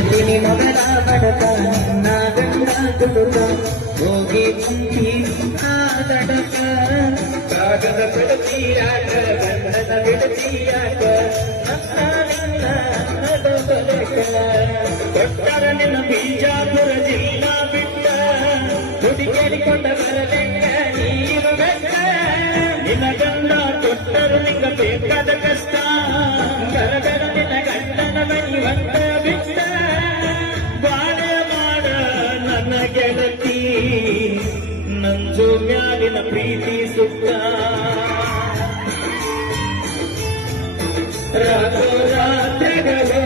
ಹೇಳ್ತೀನಿ ಮಗಳ ಬಡಕ ನನ್ನ ಗಂಡ ದುಡುಕ ಹೋಗಿ ಕುಂತಿ ಆದಡಕ ಕಾಗದ ಬಿಡ್ತೀಯಾಕ ಗಂಡನ ಬಿಡ್ತೀಯಾಕ ನನ್ನ ನಡುಬಲಕ ಕೊಟ್ಟರ ನಿನ್ನ ಬಿಜಾಪುರ ಜಿಲ್ಲಾ ಬಿಟ್ಟ ಹುಡುಕೇಳಿಕೊಂಡ ಬರಲೆಕ್ಕ ನೀರು ಬೆಟ್ಟ ನಿನ್ನ ಗಂಡ ಕೊಟ್ಟರು ನಿಂಗ ಬೇಕಾದ ಕಷ್ಟ ಕರಗರ ನಿನ್ನ ಗಂಡನ ಮನಿವಂತ ಬಿಟ್ಟ ಬಾಳೆ ಮಾಡ ನನ್ನ ಗೆಳತಿ ನಂಜು ಮ್ಯಾಲಿನ ಪ್ರೀತಿ ಸುತ್ತ ರಾತ್ರಿಗಳು